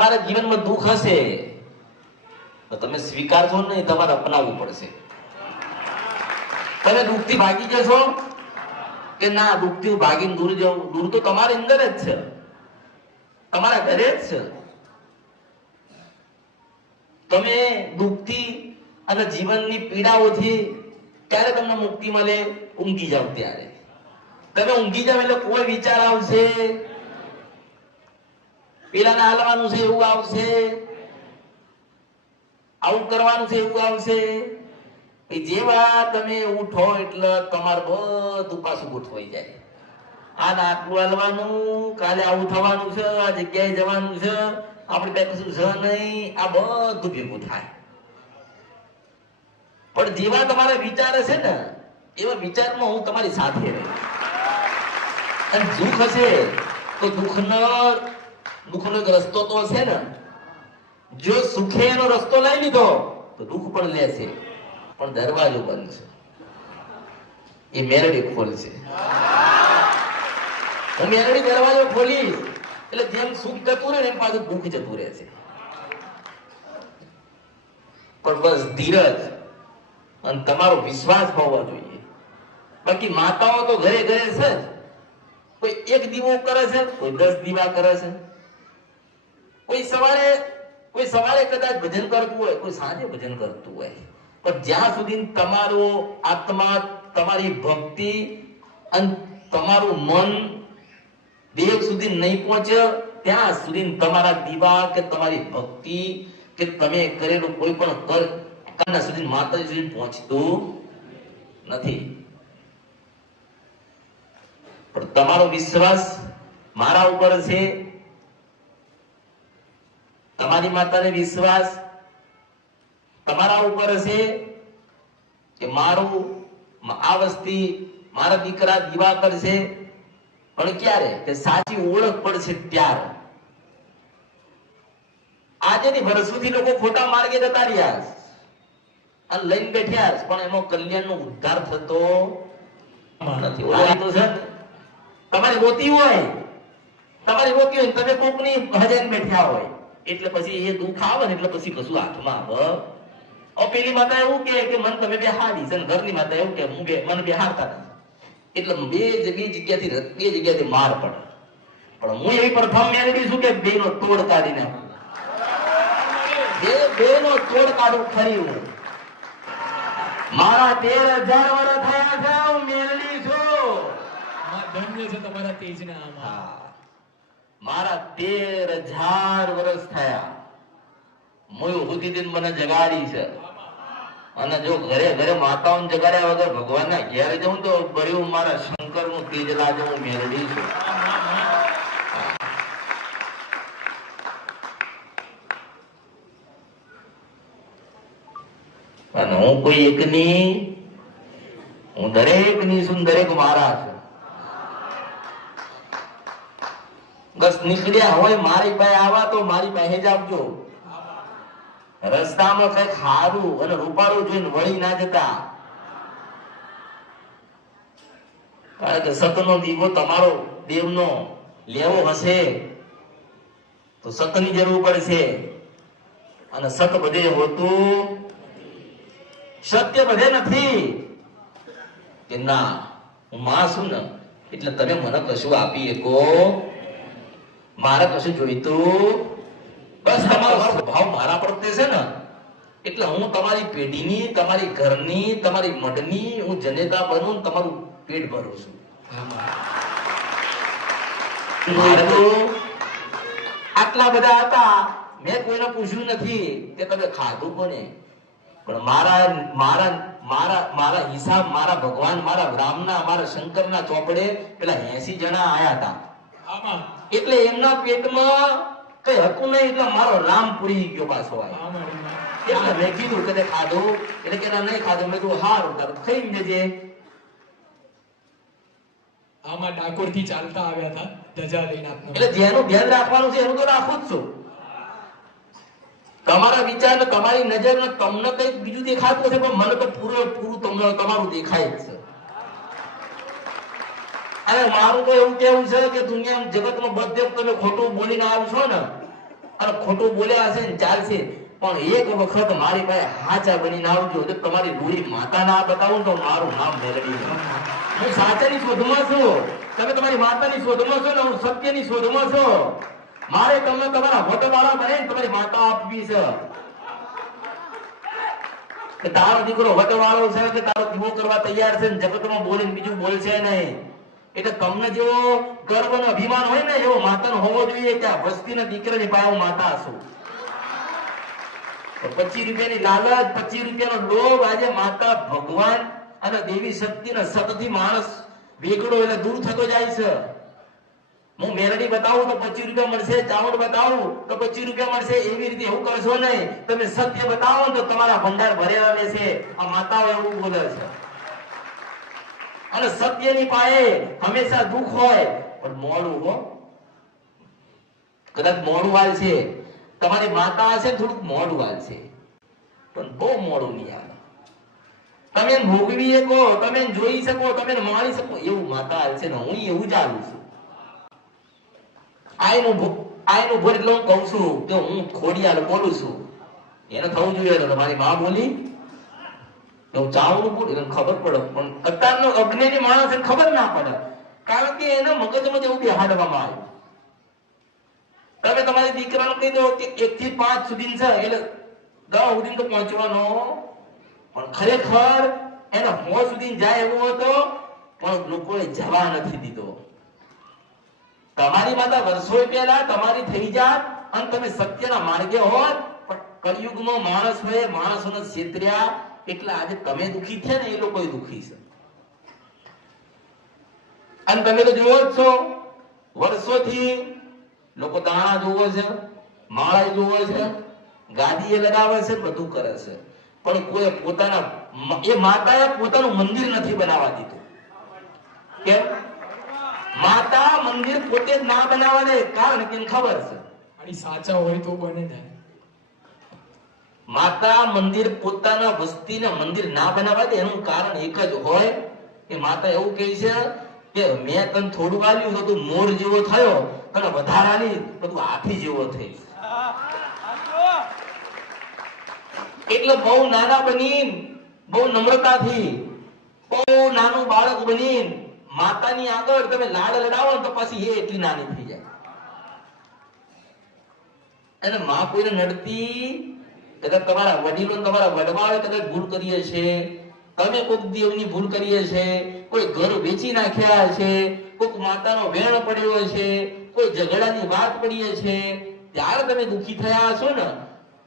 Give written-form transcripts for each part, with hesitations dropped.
તમારા જીવનમાં દુઃખ હશે તો તમે સ્વીકારશો નહીં, તમારે અપનાવવું પડશે. તમે દુઃખથી ભાગી જશો કે ના દુઃખથી ભાગીને દૂર જવું? દૂર તો તમારી અંદર જ છે, તમારા ઘરે જ છે. તમે દુઃખથી અને જીવનની પીડાઓથી ત્યારે તમને મુક્તિ મળે, ઊંઘી જાવ ત્યારે. તમે ઊંઘી જાવ એટલે કોઈ વિચાર આવશે, પેલાને હાલવાનું છે એવું આવશે, આવું કરવાનું છે એવું આવશે. જેવા તમે ઉઠો એટલે તમારું બધું પાછું ગોઠવાઈ જાય. આ આટલું હાલવાનું, કાલે આવું થવાનું છે, આ જગ્યાએ જવાનું છે, આપણે ત્યાં કશું છે નહીં, આ બધું ભેગું થાય. પણ જેવા તમારા વિચાર હશે ને એવા વિચારમાં હું તમારી સાથે રહી. અને દુઃખ હશે તો દુઃખનો એક રસ્તો તો હશે ને. જો સુખે એનો રસ્તો લઈ લીધો તો દુઃખ પણ લેશે, પણ દરવાજો બંધ છે, એ મેરડી ખોલશે. હું મેરડી દરવાજો ખોલીશ એટલે જેમ સુખ જતું રહે એમ પાછું દુઃખ જતું રહેશે. પણ બસ ધીરજ અને તમારો વિશ્વાસ હોવો જોઈએ. બાકી માતાઓ તો ઘરે ઘરે છે જ. કોઈ એક દીવો કરે છે, કોઈ 10 દીવા કરે છે, કોઈ સવારે કદાચ ભજન કરતું હોય, કોઈ સાંજે ભજન કરતું હોય. પણ જ્યાં સુધી તમારો આત્મા, તમારી ભક્તિ અને તમારું મન દેહ સુધી નહીં પહોંચે ત્યાં સુધી તમારા દીવા કે તમારી ભક્તિ કે તમે કરેલું કોઈ પણ કર્મ સુધી માતાજી સુધી પહોંચતું નથી. પણ તમારો વિશ્વાસ મારા ઉપર છે, તમારી માતાને વિશ્વાસ તમારા ઉપર છે કે મારું આ વસ્તી મારા દીકરા દીવા કરશે. પણ ક્યારે કે સાચી ઓળખ પડશે ત્યારે. આજે ની વર્ષોથી લોકો ખોટા માર્ગે જતા રહ્યા અને લઈને બેઠ્યા, પણ એમાં કલ્યાણનો ઉદ્ધાર થતો નથી. તમારી રોતી હોય, તમે કોકની હજાને બેઠ્યા હોય એટલે પછી એ દુઃખ આવે ને એટલે પછી કશું હાથમાં આવે. પેલી માતા એવું કે મન તમે બેહાડીશ, અને ઘરની માતા એવું કે મને બેહાડતા નથી. એટલે બે જગ્યાથી માર પડે. પણ હું એવી પ્રથમ મેળવી છું કે બે નો તોડ કાઢી નાખું, બે નો તોડ કાઢું ખરી. હું મારા 13,000 વર્ષ થયા છે, હું મેળવી છું. ધન્ય છે તમારા તેજના આમાં. મારા 13,000 વર્ષ થયા. મોય હુદીદીન મને જગાડી છે. અને જો ઘરે ઘરે માતાઓને જગાડ્યા વગર ભગવાનના ઘેર જઉં તો ભર્યું મારા શંકરનું તેજ લાગે, હું મેળવી છું. અને હું કોઈ એકની, હું દરેકની છું, દરેક મારા છે. બસ નીકળ્યા હોય મારી પાસે આવા તો મારી પાસે જ આવજો. રસ્તામાં કઈક સારું અને રૂપાળું જોઈને વળી ના જતા. કારણ કે સતનો દીવો તમારો દેવનો લેવો હશે તો સતની જરૂર પડશે. અને સત બધે હોતું, સત્ય બધે નથી. કે ના હું માં છું ને એટલે તમે મને કશું આપી શકો, મારે કશું જોઈતું બસ તમારો ભાવ મારા પ્રત્યે છે ને એટલે હું તમારી પેઢીની, તમારી ઘરની, તમારી મઢની હું જનેતા બનું, તમારું પેટ ભરું છું. આટલા બધા હતા, મેં કોઈને પૂછ્યું નથી કે તમે ખાધું કોને. પણ મારા હિસાબ, મારા ભગવાન, મારા રામના, મારા શંકરના ચોપડે પેલા 80 જણા આયા હતા. એટલે એમના પેટમાં કઈ હતું નહીં, એટલે મારો રામ પૂરી ગયો પાછો. એટલે મેં કીધું કે ખાધું, એટલે કે નહીં ખાધું. મેં કીધું હારું તારું ખાઈ જજે. આમાં ડાકોર થી ચાલતા આવ્યા હતા ધજા લઈને. એટલે જેનું ધ્યાન રાખવાનું છે એનું તો રાખું જ છું. તમારા વિચાર ને તમારી નજર ને તમને કઈક બીજું દેખાતું હશે, પણ મને તો પૂરું તમારું દેખાય જ છે. અને મારું તો એવું કેવું છે કે દુનિયા જગતમાં બધે તમે ખોટું બોલીને આવશો ને અને ખોટું બોલ્યા હશે ને ચાલશે, પણ એક વખત મારી પાસે હાચા બનીને આવજો. જો તમારી રૂડી માતા ના બતાવું તો મારું નામ મેલડી. હું સાચાની શોધમાં છું, તમે તમારી માતાની શોધમાં છો ને હું સત્યની શોધમાં છું. મારે તમને તમારા વટવાળા બને તમારી માતા આપવી છે. કે તારો દીકરો વટવાળો છે કે તારો દીવો કરવા તૈયાર છે ને જગતમાં બોલીને બીજું બોલશે નહીં. એટલે તમને જેવો ગર્વ અને અભિમાન હોય ને એવો માતાનો હોવો જોઈએ કે આ વસ્તીના દીકરાની પાસે માતા છું. 25 રૂપિયાની લાલચ, 25 રૂપિયાનો લોભ આજે માતા ભગવાન અને દેવી શક્તિના સતથી માણસ વેગડો એટલે દૂર થતો જાય છે. હું મેલડી બતાવું તો 25 રૂપિયા મળશે, ચાવડ બતાવું તો 25 રૂપિયા મળશે, એવી રીતે એવું કરશો નહીં. તમે સત્ય બતાવો તો તમારા ભંડાર ભરેલા રહેશે. આ માતાઓ એવું બોલે છે. અને સત્યની પાયે હંમેશા દુઃખ હોય પણ મોડું હો, કદાચ મોડું હાલશે. તમારી માતા હશે થોડુંક મોડું હાલશે પણ બહુ મોડું નહીં આવે. તમે ભોગવી શકો, તમે જોઈ શકો, તમે માણી શકો એવું માતા હાલશે ને. હું એવું ચાલું છું. આયનું ભોર એટલે હું કહું છું કે હું ખોડિયાલ બોલું છું. એને થવું જોઈએ તો તમારી માં બોલી હું ચાવડું બોલું એને ખબર પડે. પણ અત્યારનો અજ્ઞાની માણસ એને ખબર ના પડે, કારણ કે એના મગજમાં એવું બેહાડવામાં આવ્યું. તમે તમારી દીકરાને કહી દો કે 1 થી 5 સુધી છે એટલે 10 સુધી તો પહોંચવાનો, પણ ખરેખર એને 9 સુધી જાય એવો હતો પણ લોકોએ જવા નથી દીધો. તમારી માતા વર્ષો પહેલા તમારી થઈ જાત અને તમે સત્યના માર્ગે હોત, પણ કળિયુગમાં માણસ હોય માણસોને છેતર્યા એટલે આજે તમે દુખી છે ને એ લોકો દુખી છે. અને તમે તો જોવો જ છો વર્ષોથી લોકો દાણા જોવે છે, માળા જોવે છે, ગાદીએ લગાવે છે, બધું કરે છે, પણ કોઈ પોતાના એ માતાએ પોતાનું મંદિર નથી બનાવવા દીધું. કેમ? માતા મંદિર પોતે જ ના બનાવવા દે, કારણ કે ખબર છે અને સાચા હોય તો બને ને. માતા મંદિર પોતાના વસ્તીને મંદિર ના બનાવવા દે એનું કારણ એક જ હોય કે માતા એવું કહે છે કે મેં તને થોડું આલ્યું તો તું મોર જેવો થયો, તને વધારે આલી તો તું હાથી જેવો થઈ. એટલે બહુ નાના બની, બહુ નમ્રતાથી, બહુ નાનું બાળક બની માતાની આગળ તમે લાડ લડાવો તો પછી એ એટલી નાની થઈ જાય. અને માં કોઈને નડતી, કદાચ તમારા વડીલો તમારા વડવાએ કદાચ ભૂલ કરી હશે, તમે કોઈક દેવની ભૂલ કરી હશે, કોઈ ઘર વેચી નાખ્યા હશે, કોઈક માતાનો વેણ પડ્યો હશે, કોઈ ઝઘડાની વાત પડી હશે, ત્યારે તમે દુખી થયા હશો ને.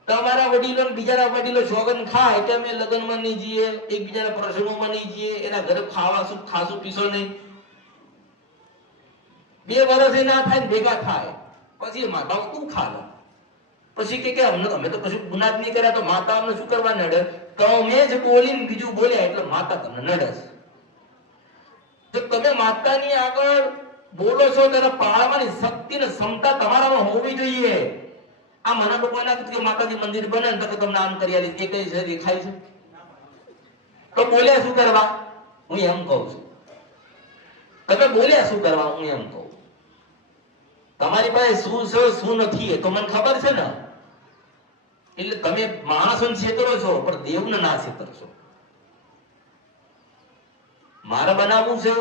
તમારા વડીલો બીજાના વડીલો સોગન ખાય કે અમે લગ્નમાં નહીં જઈએ, એકબીજાના પ્રસંગોમાં નહીં જઈએ, એના ઘરે ખાવા શું ખાસું પીશો નહીં. 2 વર્ષ ના થાય ભેગા થાય પછી માતાઓ તું ખાલો પછી કે અમે તો કશું ગુનાહ નહીં કર્યા તો માતા અમને શું કરવા નડે? તમે જ બોલીને બીજું બોલ્યા એટલે માતા તમને નડે છે. જો તમે માતાની આગળ બોલો છો ત્યારે પાળવાની શક્તિ ને ક્ષમતા તમારામાં હોવી જોઈએ. આ મને લોકો એના કે માતાજી મંદિર બને ને તો તમને આમ કરી આલી, એ કઈ છે દેખાય છે તો બોલ્યા શું કરવા? હું એમ કહું છું તમે બોલ્યા શું કરવા? હું એમ કહું તમારી પાસે શું છે શું નથી એ તો મને ખબર છે ને. એટલે તમે માણસોને છેતરો છો પણ દેવને ના છેતરશો. મારે બનાવવું છે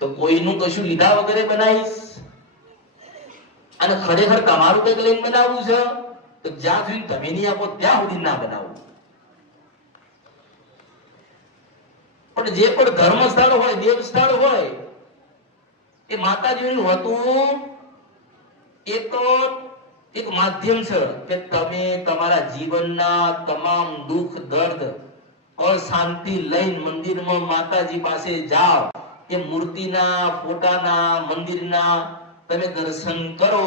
તો કોઈનું કશું લીધા વગરે બનાવીશ, અને ખરેખર તમારું કઈક લઈને બનાવવું છે તો જ્યાં સુધી તમે નહીં આપો ત્યાં સુધી ના બનાવવું. પણ જે પણ ધર્મ સ્થળ હોય, દેવ સ્થળ હોય, એ માતાજીનું હતું એ તો એક માધ્યમ છે કે તમે તમારા જીવનના તમામ દુઃખ દર્દ અશાંતિ લઈને મંદિરમાં માતાજી પાસે જાઓ. એ મૂર્તિના, ફોટાના, મંદિરના તમે દર્શન કરો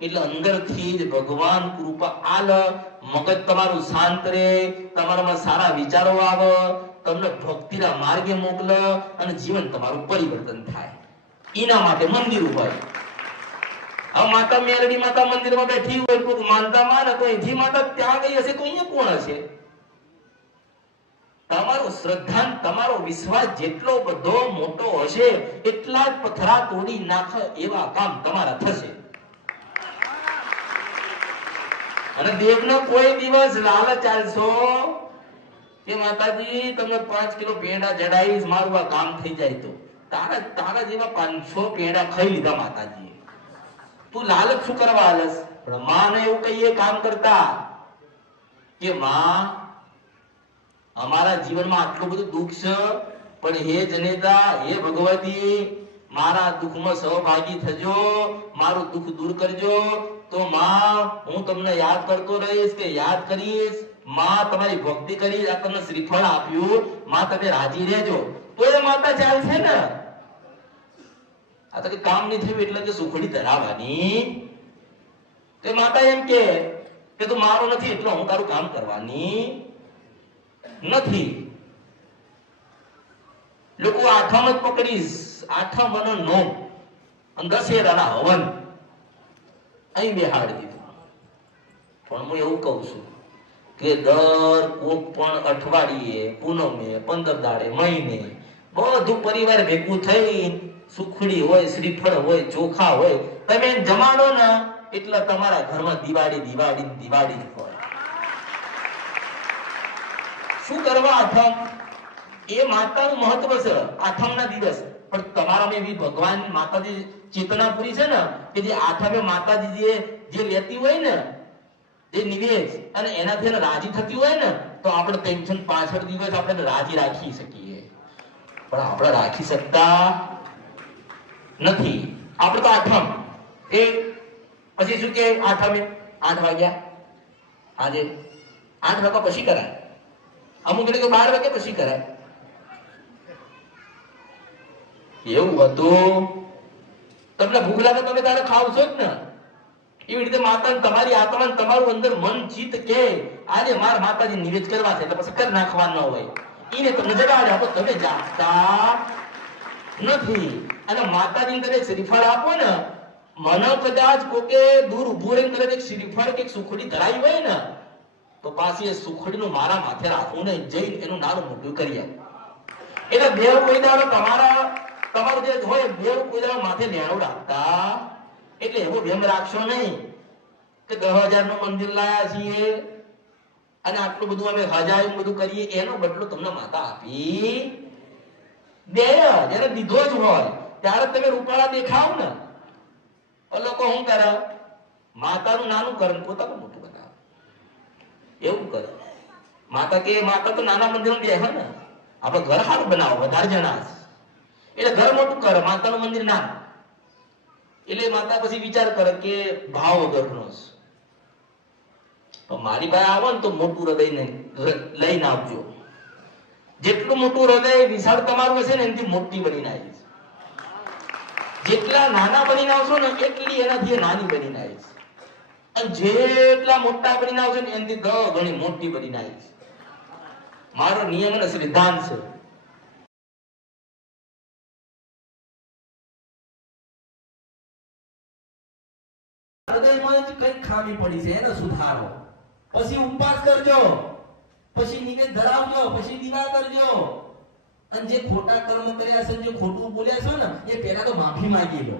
એટલે અંદરથી જ ભગવાન કૃપા આલ, મગજ તમારું શાંત રહે, તમારામાં સારા વિચારો આવે, તમને ભક્તિના માર્ગે મોકલે અને જીવન તમારું પરિવર્તન થાય. એના માટે મંદિર હોય. હવે માતા મેલડી માતા મંદિરમાં બેઠી હોય, કોઈ માનતા માને તો અહીંથી માતા ત્યાં ગઈ હશે તો અહીંયા કોણ હશે? તમારું શ્રદ્ધા, તમારો વિશ્વાસ જેટલો બધો મોટો હશે એટલા જ પથરા તોડી નાખે એવા કામ તમારા થશે. અને દેવનો કોઈ દિવસ લાલચ ચાલશો કે માતાજી તમને 5 કિલો પેંડા જડાઈશ, મારું આ કામ થઈ જાય તો તારા જેવા 500 પેંડા ખાઈ લીધા માતાજી. તું લાલચ શું કરવા આલસ? પણ માને એવું કહીએ કામ કરતા કે માં અમારા જીવનમાં આટલું બધું દુઃખ છે, પણ હે જનેતા, હે ભગવતી, મારા દુઃખમાં સહભાગી થજો, મારું દુઃખ દૂર કરજો. તો માં હું તમને યાદ કરતો રહીશ, કે યાદ કરીશ, માં તમારી ભક્તિ કરીશ, આ તમને શ્રીફળ આપ્યું, માં તમે રાજી રહેજો. તો એ માતા ચાલશે ને. આ તો કે કામ નહીં થયું એટલે કે સુખડી ધરાવવાની. તે માતા એમ કે તું મારો નથી એટલે હું તારું કામ કરવાની નથી. લોકો આઠમ જ પકડીશ, આઠમ અને નોમ અને દશેરાના હવન અહીં બેહાડી દીધું. પણ હું એવું કહું છું કે દર કોક પણ અઠવાડિયે, પૂનમે, 15 દાડે, મહિને બધું પરિવાર ભેગું થઈ સુખડી હોય, શ્રીફળ હોય, ચોખા હોય, તમે જમાડો ને એટલે તમારા ઘરમાં દિવાળી દિવાળી દિવાળી હોય. શું કરવા? આઠમ એ માતાનું મહત્વ છે, આઠમના દિવસ. પણ તમારામાં એવી ભગવાન માતાજી ચેતના પૂરી છે ને કે જે આઠમે માતાજી જે લેતી હોય ને, જે નિવેશ, અને એનાથી એને રાજી થતી હોય ને, તો આપણે ટેન્શન 65 દિવસ આપણે રાજી રાખી શકીએ. પણ આપણે રાખી શકતા નથી. આપણે તો આઠમ એ પછી શું કે આઠમે 8 વાગ્યા, આજે 8 વાગ્યા પછી કરાય, અમુક એટલે 12 વાગ્યા પછી કરાય. એવું હતું. તમને ભૂખ લાગે તમે તારે ખાવશો જ ને. એવી રીતે માતા તમારી આત્મા તમારું અંદર મન ચિત્ત કે આજે માર માતાજી નિવેદ કરવા છે એટલે પછી કરી નાખવાનો હોય, એને તમને જગાડે આપો, તમે જાગતા નથી. અને માતાજીને તમે શ્રીફળ આપો ને, મને કદાચ કોકે દૂર ઉભું રહીને તમે એક શ્રીફળ કે સુખડી ધરાવી હોય ને, તો પાછી એ સુખડીનું મારા માથે રાખવું ને, જઈને એનું નાનું મોટું કરી આપો. એટલે દેવ કોઈ દાડો તમારું જે હોય દેવ કોઈ દાડો માથે લેણું રાખતા. એટલે એવો ભેમ રાખશો નહીં કે 10,000 નું મંદિર લાયા છીએ અને આટલું બધું અમે હજાયું બધું કરીએ, એનો બદલો તમને માતા આપી દે. જયારે દીધો જ હોય ત્યારે તમે રૂપાળા દેખાવ ને. લોકો શું કરે? માતાનું નાનું કરે, પોતાનું મોટું બનાવે. એવું કરે. માતા કે માતા તો નાના મંદિરમાં બેહે ને, આપણે ઘર સારું બનાવો, વધારે જણા એટલે ઘર મોટું કરે, માતાનું મંદિર નાનું. એટલે માતા પછી વિચાર કરે કે ભાવ વગરનો છે, મારી પાસે આવો ને તો મોટું હૃદય લઈને આવજો. જેટલું મોટું હૃદય વિશાળ તમારું હશે ને એનાથી મોટી બનીને આવીશ. જેટલા નાના બનીને આવશો ને એટલી એનાથી નાની બનીને આવીશ. અને જેટલા મોટા બનીને આવશો ને એનાથી 10 ગણી મોટી બનીને આવીશ. મારો નિયમ અને સિદ્ધાંત છે. હૃદયમાં જ કઈ ખામી પડી છે એને સુધારો, પછી ઉપવાસ કરજો, પછી નિવેદ ધરાવજો, પછી દીવા કરજો. અને જે ખોટા કર્મ કર્યા છે, જે ખોટું બોલ્યા છે ને, એ પહેલા તો માફી માંગી લો.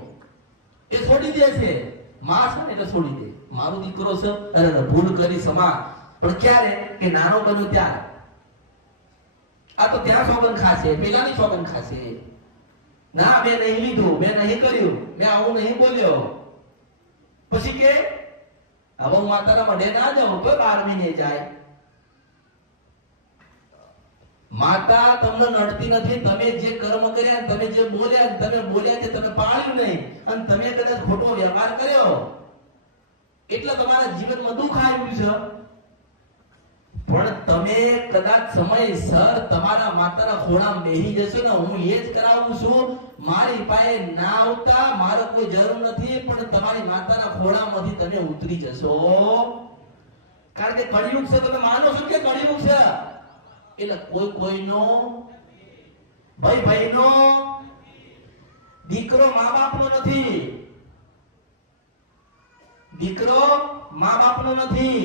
એ છોડી દે છે. માં છે ને એટલે છોડી દે. મારો દીકરો છે, અરે ભૂલ કરી સમા, પણ ક્યારે કે નાનો બન્યો ત્યારે. આ તો ત્યાં સોગન ખાશે, પેલાની સોગન ખાશે. ના મેં નહીં લીધું, મેં નહીં કર્યું, મેં આવું નહીં બોલ્યો. પછી કે હવે હું માતાના મઢે ના જાઉં તો 12 મહિને જાય. માતા તમને નડતી નથી. તમે જે કર્મ કર્યા, તમે જે બોલ્યા, છે તમે પાળ્યું નહીં, અને તમે કદાચ ખોટો વ્યવહાર કર્યો એટલે તમારા જીવનમાં દુઃખ આવ્યું છે. પણ તમે કદાચ સમયસર તમારા માતાના ખોળામાં બેસી જશો ને, હું એ જ કરાવું છું, મારી પાસે ના આવતા, મારો કોઈ જરૂર નથી, પણ તમારી માતાના ખોળામાંથી તમે ઉતરી જશો. કારણ કે કળિયુગ છે. તમે માનો છો કે કળિયુગ છે? એટલે કોઈનો ભાઈનો દીકરો મા બાપનો નથી. દીકરો મા બાપનો નથી,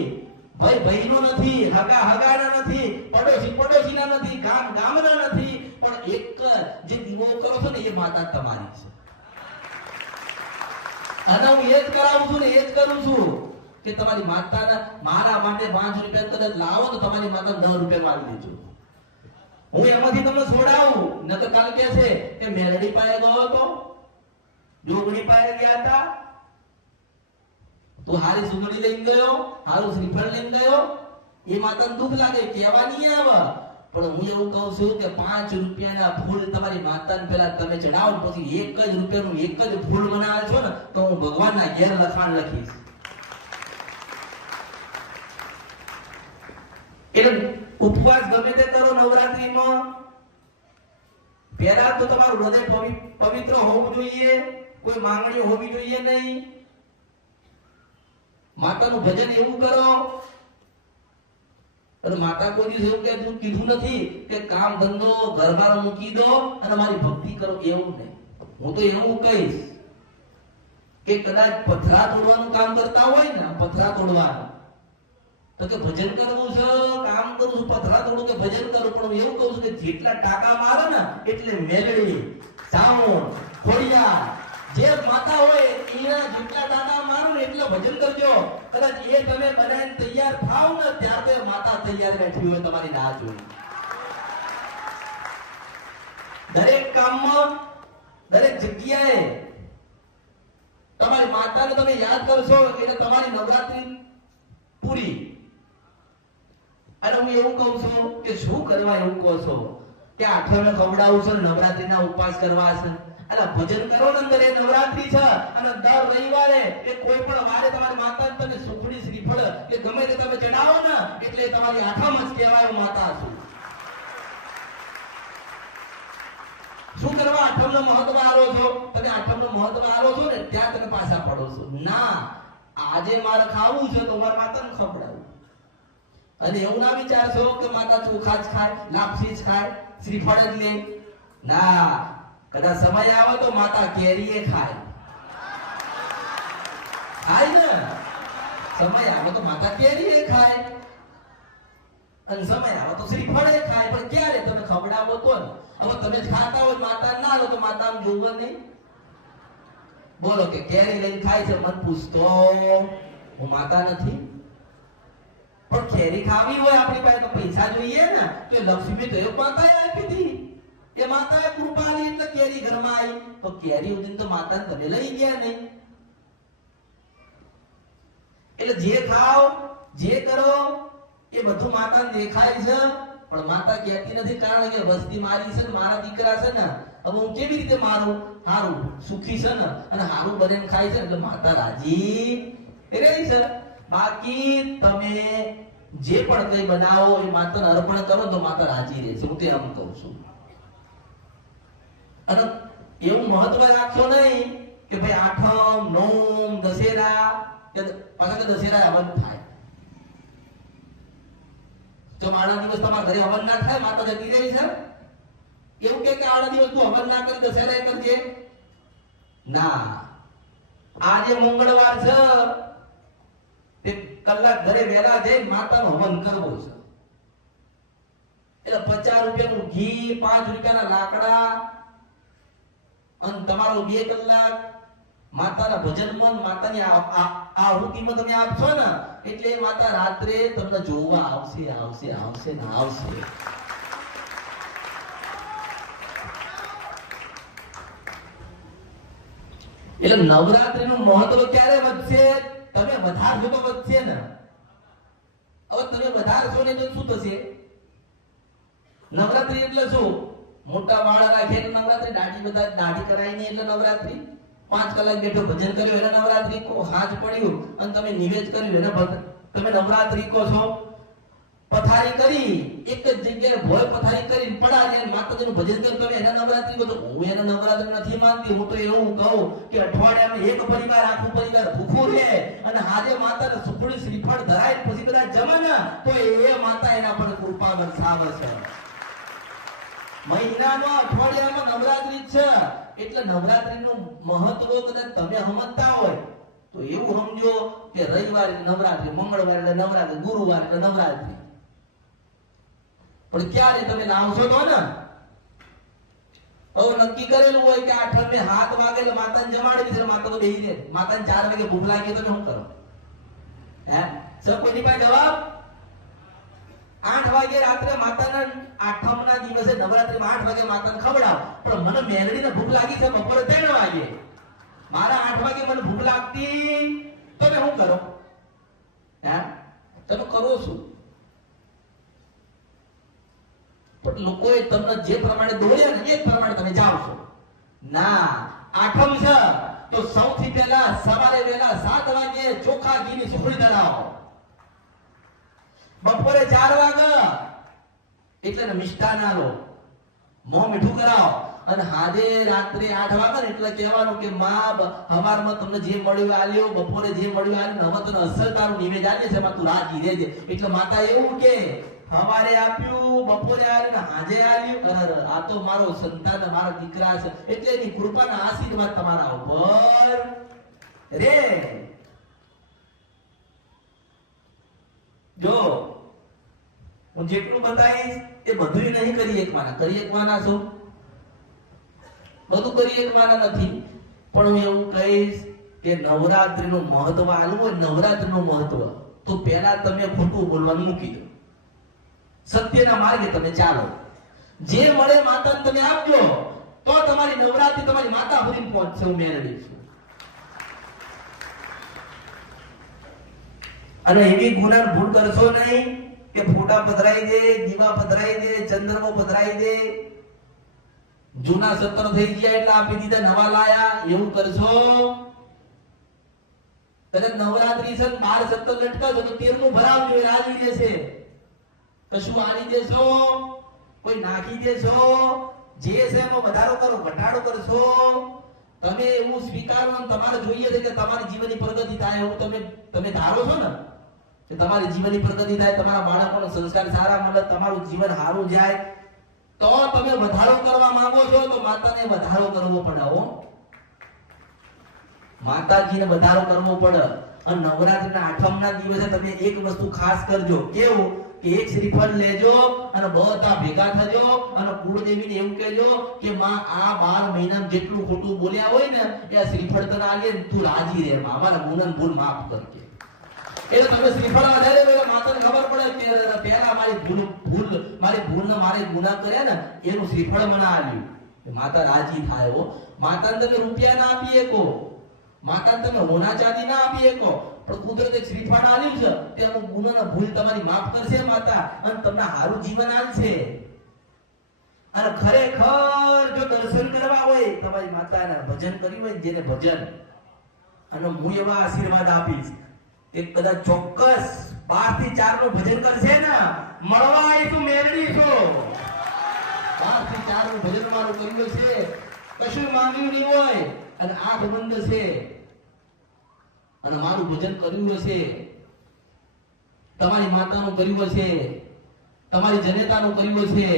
ભાઈનો નથી, હગાના નથી, પડોશીના નથી, ગામના નથી. પણ એક જે દીવો કરો છો ને એ માતા તમારી છે. અને હું એ જ કરાવું છું ને એ જ કરું છું. કે તમારી માતાના મારા માટે 5 રૂપિયા કદાચ લાવો તો તમારી માતા 10 રૂપિયા માંગી દેજો. હું એમાંથી તમને છોડાવું. નકર કાલ કહે છે કે મેલડી પાસે ગયો હતો, જોગણી પાસે ગયા હતા, તું હારી સુગડી લઈને ગયો, હારું શ્રીફળ લઈને ગયો, એ માતાને દુઃખ લાગે, કહેવા નહીં આવે. પણ હું એવું કહું છું કે 5 રૂપિયાના ફૂલ તમારી માતાને પેલા તમે ચડાવો, પછી 1 જ રૂપિયાનું 1 જ ફૂલ બનાવે છો ને તો હું ભગવાનના ઘેર લખાણ લખીશ. એટલે ઉપવાસ ગમે તે કરો નવરાત્રીમાં, પહેલા તો તમારું હૃદય પવિત્ર હોવું જોઈએ, કોઈ માંગણીઓ હોવી જોઈએ નહીં. માતાનું ભજન એવું કરો. અને માતા કોઈ દિવસ એવું કે કીધું નથી કે કામ ધંધો ઘરબાર મૂકી દો અને મારી ભક્તિ કરો, એવું નહીં. હું તો એવું કહીશ કે કદાચ પથરા તોડવાનું કામ કરતા હોય ને, પથરા તોડવાનું, તો કે ભજન કરવું છે, કામ કરું છું, પથરા તોડું કે ભજન કરું, પણ હું એવું કહું છું કે જેટલા ટાકા મારે ને એટલે મેલડી, સાવણ, ખોડિયાર જે માતા હોય એના જેટલા ટાકા મારો ને એટલો ભજન કરજો. કદાચ એ તમે બનાવીને તૈયાર થાવ ને ત્યારે માતા તૈયાર બેઠી હોય તમારી રાહ જોઈ. દરેક કામમાં, દરેક જગ્યાએ તમારી માતાને તમે યાદ કરશો એટલે તમારી નવરાત્રી પૂરી. અને હું એવું કહું છું કે શું કરવા એવું કહો છો કે આઠમે ખવડાવું છે, નવરાત્રીના ઉપવાસ કરવા છે. અલા ભજન કરો ને, અંદર એ નવરાત્રી છે અને દર રવિવારે એ કોઈ પણ વારે તમારી માતાને તમે સુખડી શ્રીફળ કે ગમે તે તમે ચડાવો ને એટલે તમારી આઠમ જ કહેવાય માતા છું. શું કરવા આઠમનો મહત્વ આલો છો? તમે આઠમનો મહત્વ આલો છો ને ત્યાં તમે પાછા પડો છો. ના, આજે મારે ખાવું છે તો મારા માતાને ખવડાવું. અને એવું ના વિચારશો કે માતા ચોખા જ ખાય, લાપસી જ ખાય, શ્રીફળ જ લે. ના, કદાચ સમય આવે તો માતા કેરીએ ખાય. ખાય ને, સમય આવે તો માતા કેરીએ ખાય અને સમય આવે તો શ્રીફળે ખાય. પણ ક્યારે તમે ખવડાવો તો ને. હવે તમે ખાતા હોય માતા ના લો તો માતા જોવો નહીં. બોલો કે કેરી લઈને ખાય છે, મન પૂછતો હું માતા નથી. પણ કેરી ખાવી હોય આપણી પાસે તો પૈસા જોઈએ ને. તો લક્ષ્મી તો એ માતાએ આપી હતી, એ માતાએ કૃપા કરી એટલે કેરી ઘરમાં આવી. તો કેરી ઉદીને તો માતાને તમે લઈ ગયા નહીં. એટલે જે ખાઓ, જે કરો એ બધું માતાને દેખાય છે, પણ માતા કહેતી નથી. કારણ કે વસ્તી મારી છે ને, મારા દીકરા છે ને, હવે હું કેવી રીતે મારું? હારું સુખી છે ને અને હારું બને ખાય છે એટલે માતા રાજી રહી છે. બાકી તમે જે પણ કઈ બનાવો એ માતાને અર્પણ કરો તો માતા રાજી રહે છે. હું તે એમ કહું છું. અને એવું મહત્વ રાખશો નહીં કે ભાઈ આઠમ, નોમ, દશેરા, પાછા કે દશેરા હવન થાય. જો આડા દિવસ તમારા ઘરે હવન ના થાય, માતા જતી રહી છે. એવું કે આડા દિવસ તું હવન ના કરી દશેરા કરજે. ના, આજે મંગળવાર છે, તે કલાક ઘરે વહેલા જઈને માતાનો હવન કરવો છે. એટલે 50 રૂપિયાનું ઘી, 5 રૂપિયાના લાકડા અને તમારો 2 કલાક માતાના ભજનમાં, માતાની આહુતિમાં તમે આપશો ને એટલે માતા રાત્રે તમને જોવા આવશે, આવશે, આવશે ને આવશે. એટલે નવરાત્રીનું મહત્વ ક્યારે વધશે? તમે વધારશો તો વધશે ને. હવે તમે વધારશો ને તો શું થશે? નવરાત્રી એટલે શું? મોટા વાળા રાખે એટલે નવરાત્રી, દાઢી બધા દાઢી કરાય નહીં એટલે નવરાત્રી, 5 કલાક બેઠો ભજન કર્યું એટલે નવરાત્રી કો, હાથ પડ્યું અને તમે નિવેદ કર્યું એટલે તમે નવરાત્રી કો છો. પથારી કરી એક જ જગ્યાએ ભોય પથારી કરી પડારી અને માતાજીનું ભજન કર્યું તમે એને નવરાત્રી કહો. હું એને નવરાત્રી નથી માનતી. હું તો એવું કહું કે અઠવાડિયામાં એક પરિવાર, આખું પરિવાર ભૂખું રહે અને આજે માતાને સુખડી શ્રીફળ ધરાય પછી બધા જમે ને તો એ માતા એના પર કૃપા વરસાવે છે. મહિનામાં, અઠવાડિયામાં નવરાત્રી છે એટલે નવરાત્રીનું મહત્વ કદાચ તમે સમજતા હોય તો એવું સમજો કે રવિવારે નવરાત્રી, મંગળવારે એટલે નવરાત્રી, ગુરુવારે એટલે નવરાત્રી. પણ ક્યારે તમે લાવશો તો ને? હવે નક્કી કરેલું હોય કે આઠમે 7 વાગે એટલે માતાને જમાડવી છે, માતા તો બેહી રહે. માતાને 4 વાગે ભૂખ લાગી તો શું કરો? હે સર કોઈની પાસે જવાબ? 8 વાગે રાત્રે માતાના આઠમના દિવસે નવરાત્રીમાં 8 વાગે માતાને ખવડાવ, પણ મને મેલડીને ભૂખ લાગી છે બપોરે 3 વાગે. મારા 8 વાગે મને ભૂખ લાગતી, તો મેં શું કરો? હે તમે કરો શું? પણ લોકોએ તમને જે પ્રમાણે દોડ્યા ને એ પ્રમાણે તમે જાઓ છો. ના, આઠમ છે તો સૌથી પહેલા સવારે વહેલા 7 વાગે ચોખા ઘીની સુખડી ધરાવો. બપોરે 4 વાગે એટલે મિષ્ટાન આલો, મોં મીઠું કરાવો, અને હાજે રાત્રે 8 વાગે ને એટલે કહેવાનું કે માં હવારમાં તમને જે મળ્યું આલ્યો, બપોરે જે મળ્યું આલ્યું, હવે તને અસલ તારું નિવેદ આલે છે, માં તું રાજી રહેજે. એટલે માતા એવું કે હવારે આપ્યું, બપોરે આલ્યું, હાજે આલ્યું. અરે આ તો મારો સંતાન, મારા દીકરા છે, એટલે એની કૃપાના આશીર્વાદ તમારા ઉપર રે. જો હું જેટલું બતાવીશ એ બધું નહીં કરી એકવાના છો, બધું કરી એકવાના નથી. પણ હું એવું કહીશ કે નવરાત્રીનું મહત્વ આલવું હોય, નવરાત્રીનું મહત્વ તો પહેલા તમે ખોટું બોલવાનું મૂકી દો, સત્યના માર્ગે તમે ચાલો. જે મળે માતાને તમે આપજો, તો તમારી નવરાત્રી તમારી માતા સુધી પહોંચશે. હું મેળવી છું. અને એવી ગુનાહ ભૂલ કરશો નહીં કે ફોટા પધરાઈ દે, દીવા પધરાઈ દે, ચંદ્રમો પધરાઈ દે, જૂના 17 થઈ ગયા એટલે આપી દીધા, નવા લાયા, એવું કરશો. કદાચ નવરાત્રી છે 12 17 લટકાવજો તો 13નું ભરાવજો, એ રાજી લેશે. કશું આની દેશો, કોઈ નાખી દેશો, જે છે એમાં વધારો કરો, ઘટાડો કરશો. તમે એવું સ્વીકારો, તમારે જોઈએ છે કે તમારી જીવનની પ્રગતિ થાય એવું તમે ધારો છો ને, કે તમારી જીવનની પ્રગતિ થાય, તમારા બાળકોનો સંસ્કાર સારા મળે, તમારું જીવન સારું જાય, તો તમે વધારો કરવા માંગો છો તો માતાને વધારો કરવો પડે. હો, માતાજીને વધારો કરવો પડે. અને નવરાત્રીના આઠમના દિવસે તમે એક વસ્તુ ખાસ કરજો. કેવું કે એક શ્રીફળ લેજો અને બધા ભેગા થજો અને કુળદેવીને એવું કહેજો કે માં આ 12 મહિનામાં જેટલું ખોટું બોલ્યા હોય ને એ શ્રીફળ તને આલે, તું રાજી રહે માં, અમારા ગુનાહ ભૂલ માફ કરજે. એટલે તમે શ્રીફળ વધારે એટલે માતાને ખબર પડે કે પહેલા મારી ભૂલને મારે ગુનાહ કર્યા ને એનું શ્રીફળ મને આલ્યું. માતા રાજી થાય. હો, માતાને તમે રૂપિયા ના આપી શકો, માતાને તમે હોના ચાંદી ના આપી શકો, પણ કુદરતે શ્રીફળ આલ્યું છે તે અમુક ગુનાના ભૂલ તમારી માફ કરશે માતા, અને તમને સારું જીવન આલશે. અને ખરેખર જો દર્શન કરવા હોય તમારી માતાના ભજન કર્યું હોય, જેને ભજન, અને હું એવા આશીર્વાદ આપીશ કે કદાચ ચોક્કસ 12 થી 4 નું ભજન કરશે ને, મળવા આવીશું, મેળવીશું. 12 થી 4 નું ભજન મારું કર્યું છે, કશું માંગ્યું નહીં હોય, અને આંખ બંધ છે અને મારું ભજન કર્યું હશે, તમારી માતાનું કર્યું હશે, તમારી જનેતાનું કર્યું હશે,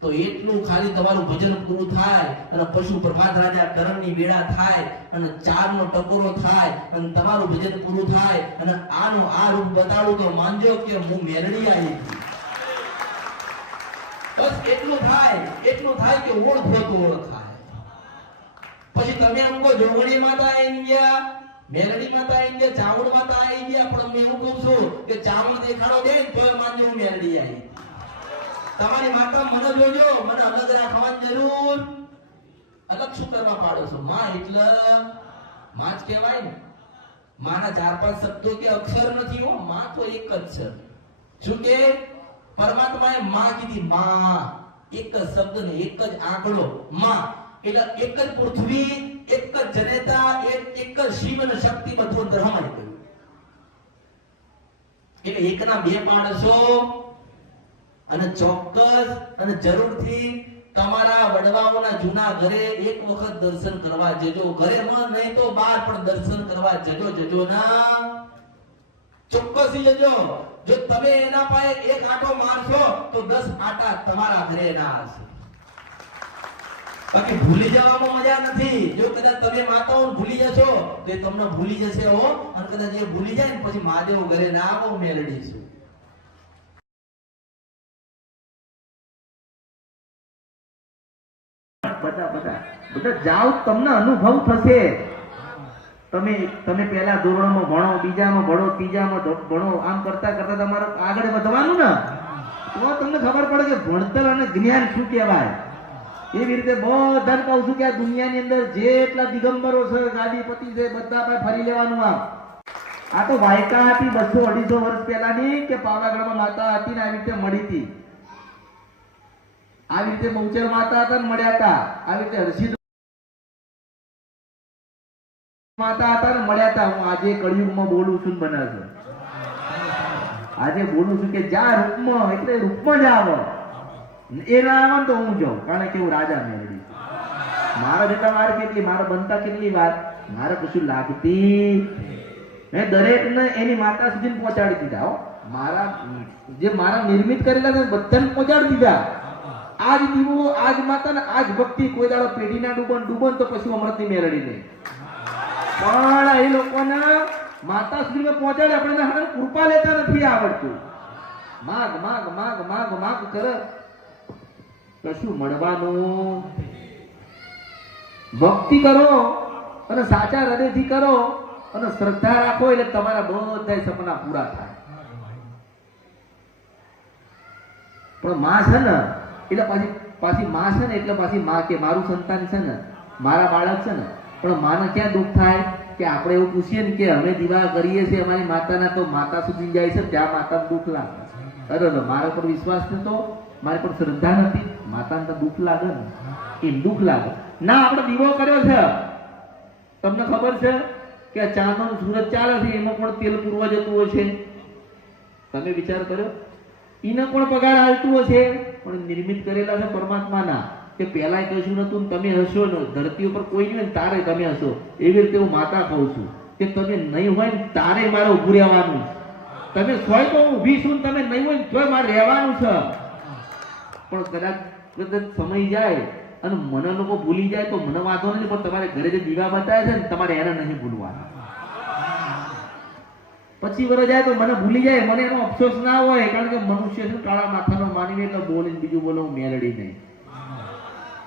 તો એટલું ખાલી તમારું ભજન પૂરું થાય અને પશુ પ્રભાત રાજા કરણની વેળા થાય અને 4 નો ટકોરો થાય અને તમારું ભજન પૂરું થાય અને આનું આ રૂપ બતાડું તો માનજો કે હું મેલડી આવી છું. બસ એટલું થાય કે ઓળખો તો ઓળખાય. પછી તમે એમ કહો જોગણી માતા આવી ગયા, મેલડી માતા આવી ગયા, ચાવડ માતા આવી ગયા, પણ હું એવું કહું છું કે ચાવડ દેખાડો દે તો માનજો હું મેલડી આવી. તમારી માતા મને જોજો, મને અલગ રાખવાની જરૂર. અલગ શું કરવા પાડો છો? માં એટલે માં જ કહેવાય ને. માના 4-5 શબ્દો કે અક્ષર નથી. હો, માં તો એક જ છે. શું કે પરમાત્માએ માં કીધી, માં એક જ શબ્દ ને એક જ આંકડો, માં એટલે એક જ પૃથ્વી, એક જ જનેતા, એક જ શિવ અને શક્તિ બધું અંદર હમાઈ ગયું. એટલે એકના 2 પાડશો. અને ચોક્કસ અને જરૂરથી તમારા વડવાઓના જૂના ઘરે એક વખત દર્શન કરવા જજો. ઘરે માં નહીં તો બહાર પણ દર્શન કરવા જજો ના, ચોક્કસ જજો. જો તમે એના પાસે એક આંટો મારશો તો 10 આંટા તમારા ઘરે ના હશે. બાકી ભૂલી જવામાં મજા નથી. જો કદાચ તમે માતાઓ ભૂલી જશો તો એ તમને ભૂલી જશે. હો, અને કદાચ એ ભૂલી જાય ને પછી મહાદેવ ઘરે ના આવો, મેલડી છું. બધા જાઓ, તમને અનુભવ થશે. તમે પહેલા ધોરણમાં ભણો, બીજામાં ભણો, ત્રીજામાં ભણો, આમ કરતા કરતા તમારે આગળ વધવાનું ને તો તમને ખબર પડે કે ભણતર અને જ્ઞાન શું કહેવાય. એવી રીતે બધાને કહું છું કે આ દુનિયાની અંદર જેટલા દિગંબરો છે, ગાદીપતિ છે, બધા પાસે ફરી લેવાનું. આ તો વાયકા હતી 200-250 વર્ષ પહેલાની કે પાવાગઢમાં માતા હતી ને આવી રીતે મળી હતી. આવી રીતે બહુચર માતા હતા ને મળ્યા હતા. આવી રીતે હર્ષિદ માતા હતા ને મળ્યા હતા. હું આજે કળિયુગમાં બોલું છું બને છે. આજે બોલું છું કે જ્યાં રૂપમાં એટલે રૂપમાં જ આવો એ ના આવે તો હું જાઉં, કારણ કે હું રાજા મેળવી. મારા જેટલા વાર કેટલી, મારા બનતા કેટલી વાર, મારે કશું લાગતી મેં દરેકને એની માતા સુધી પહોંચાડી દીધા. હો મારા જે મારા નિર્મિત કરેલા છે બધાને પહોંચાડી દીધા. આજ દીવો, આજ માતા ને આજ ભક્તિ. કોઈ દાડો પેઢીના ડૂબન તો પછી અમૃતની મેળવી નહીં. પણ એ લોકોને માતા સુધી પહોંચાડે આપણે કૃપા લેતા નથી આવડતું. માગ માગ માગ માગ માગ કરે કશું મળવાનું. ભક્તિ કરો અને સાચા હૃદયથી કરો અને શ્રદ્ધા રાખો એટલે તમારા બધા સપના પૂરા થાય. પણ માં છે ને એટલે પાછી માં છે ને એટલે પાછી માં કે મારું સંતાન છે ને, મારા બાળક છે ને. પણ માને ક્યાં દુઃખ થાય કે આપણે એવું પૂછીએ ને કે અમે દીવા કરીએ છીએ અમારી માતાના, તો માતા સુધી જાય છે ત્યાં માતાને દુઃખ લાગે. અરે મારા પર વિશ્વાસ નતો, મારી પર શ્રદ્ધા નથી, માતાને તો દુઃખ લાગે ને, એમ દુઃખ લાગે ના. આપણે દીવો કર્યો છે, તમને ખબર છે કે ચાંદનો સૂરજ ચાલે છે એમાં પણ તેલ પૂરવા જતું હોય છે. તમે વિચાર કર્યો એને પણ પગાર હાલતું હશે, પણ નિર્મિત કરેલા છે પરમાત્માના. કે પહેલા કશું નતું, તમે હશો ને ધરતી ઉપર કોઈ નહીં હોય તારે તમે હશો. એવી રીતે હું માતા કહું છું કે તમે નહીં હોય ને તારે મારે ઉભું રહેવાનું. તમે સોય તો ઊભી છું, તમે નહીં હોય ને તોય મારે રહેવાનું છે. પણ કદાચ સમય જાય અને મને લોકો ભૂલી જાય તો મને વાંધો નથી, પણ તમારે ઘરે જે દીવા બતાવે છે ને તમારે એને નહીં ભૂલવાના. 25 વર્ષ જાય તો મને ભૂલી જાય, મને એનો અફસોસ ના હોય, કારણ કે મનુષ્ય શું કાળા માથાનો માનીને એટલે બોલીને બીજું બોલો મેળડી નહીં.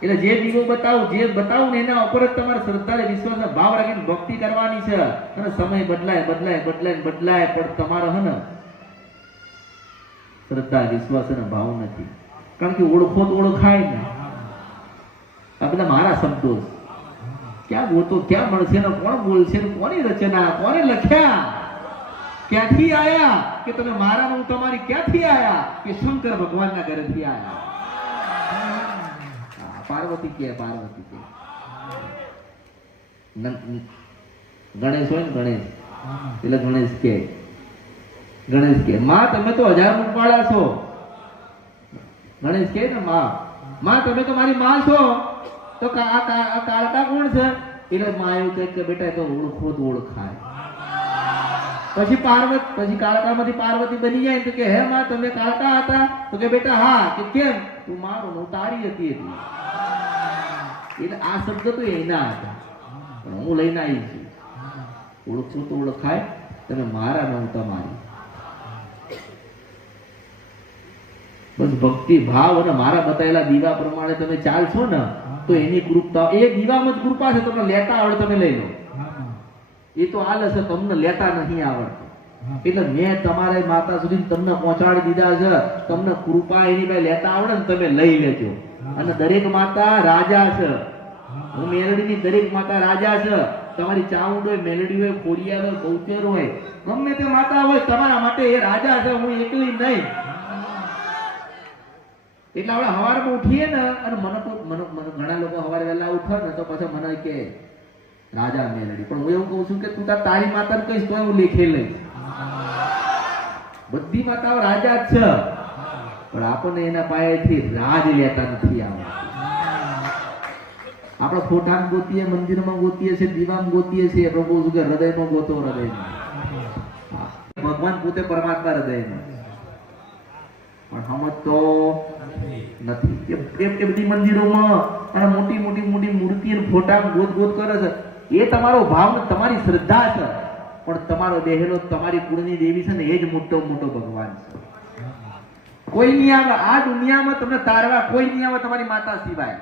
એટલે જે દીવો બતાવું, જે બતાવું ને એના ઉપર જ તમારે શ્રદ્ધા વિશ્વાસ ભાવ રાખીને ભક્તિ કરવાની છે. અને સમય બદલાય બદલાય બદલાય બદલાય પણ તમારે હે ને શ્રદ્ધા વિશ્વાસ અને ભાવ નથી. કારણ કે ઓળખો તો ઓળખાય ને. આ બધા મારા શબ્દો ક્યાં ગોતો, ક્યાં મળશે ને કોણ બોલશે ને કોની રચના, કોને લખ્યા, ક્યાંથી આયા કે તમે મારા હું તમારી ક્યાંથી આયા કે શંકર ભગવાનના ઘરેથી આયા. પાર્વતી કે પાર્વતી કે ગણેશ હોય ને ગણેશ એટલે ગણેશ કે માં તમે તો 1000 મુખવાળા છો. ગણેશ કે ને માં તમે તો મારી માં છો. તો કાળકા કોણ છે? એટલે માં એવું કહે કે બેટા તો ઓળખો તો ઓળખાય. પછી કાળકામાંથી પાર્વતી બની જાય તો કે હે માં તમે કાળકા હતા? તો કે બેટા હા. કે કેમ? તું મારો હું તારી હતી. એટલે આ શબ્દ તો એના હતા, પણ હું લઈને આવી છું. ઓળખું તો ઓળખાય, તમે મારા ન તમારી. બસ ભક્તિ ભાવ અને મારા બતાવેલા દીવા પ્રમાણે તમે ચાલશો ને તો એની કૃપા, એ દીવામાં જ કૃપા છે. તમને લેતા આવડે તમે લઈ લો, એ તો હાલ હશે, તમને લેતા નહીં આવડતું. એટલે મેં તમારા માતા સુધી તમને પહોંચાડી દીધા છે. તમને કૃપા એની પાસે લેતા આવડે ને તમે લઈ લેજો. અને દરેક માતા રાજા છે. હું મેલડીની દરેક માતા રાજા છે. તમારી ચાઉંડ હોય, મેલડી હોય, ખોડિયાર હોય, બહુચર હોય, ગમે તે માતા હોય, તમારા માટે એ રાજા છે, હું એકલી નહીં. એટલે આપણે સવારમાં ઉઠીએ ને અને મને ઘણા લોકો સવારે વહેલા ઉઠે ને તો પછી મને કે રાજા મેલડી. પણ હું એવું કહું છું કે તું તારી માતાને કહીશ તો હું લેખે લઈશ. બધી માતાઓ રાજા જ છે, પણ આપણને એના પાસેથી રાજ લેતા નથી આવડતું. આપણે ખોટામાં ગોતીએ, મંદિરમાં ગોતીએ છીએ, દીવામાં ગોતીએ છીએ. પ્રભુ શું કે હૃદયમાં ગોતો, હૃદયમાં. ભગવાન પોતે પરમાત્મા હૃદયમાં, પણ સમજતો નથી. એ બધી મંદિરોમાં અને મોટી મોટી મોટી મૂર્તિ ફોટા ગોત ગોત કરે છે. એ તમારો ભાવ, તમારી શ્રદ્ધા છે, પણ તમારો બેહેલો તમારી કુળની દેવી છે ને એ જ મોટો મોટો ભગવાન છે. કોઈ નહીં આવે આ દુનિયામાં તમને તારવા, કોઈ નહીં આવે તમારી માતા સિવાય.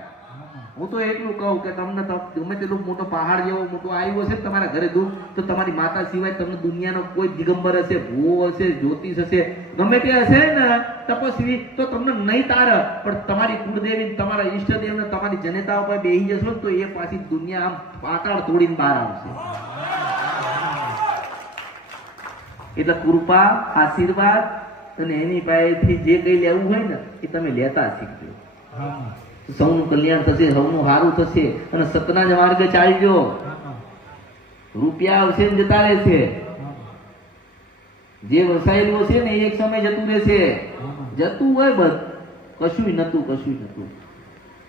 હું તો એટલું કહું કે તમને ગમે તેટલું મોટો પહાડ જેવો મોટો આવ્યો હશે તમારા ઘરે દુઃખ, તો તમારી માતા સિવાય તમને દુનિયાનો કોઈ દિગંબર હશે, ભૂવો હશે, જ્યોતિષ હશે, ગમે તે હશે ને તપસ્વી, તો તમને નહીં તારે, પણ તમારી કુળદેવી, તમારા ઈષ્ટદેવ ને તમારી જનેતા ઉપર બેહી જશો ને તો એ પાછી દુનિયા આમ પાતાળ તોડીને બહાર આવશે. એટલે કૃપા, આશીર્વાદ અને એની પાસેથી જે કઈ લેવું હોય ને એ તમે લેતા શીખજો. સૌનું કલ્યાણ થશે, સૌનું સારું થશે અને સતના જ માર્ગે ચાલજો. રૂપિયા આવશે ને જતા રહેશે, જે વસાયેલું હશે ને એક સમય જતું રહેશે. જતું હોય બસ, કશું નતું.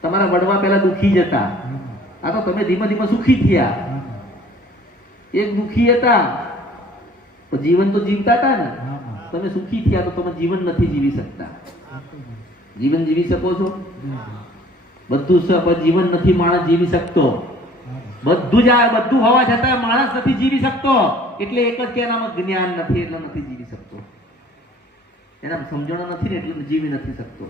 તમારા વડવા પેલા દુખી જતા, આ તો તમે ધીમે ધીમે સુખી થયા. એક દુખી હતા, જીવન તો જીવતા હતા ને, તમે સુખી થયા તો તમે જીવન નથી જીવી શકતા. જીવન જીવી શકો છો? બધું છે પણ જીવન નથી માણસ જીવી શકતો. બધું જ આ બધું હોવા છતાં માણસ નથી જીવી શકતો. એટલે એક જ કે એનામાં જ્ઞાન નથી એટલે નથી જીવી શકતો, એનામાં સમજણ નથી ને એટલે જીવી નથી શકતો.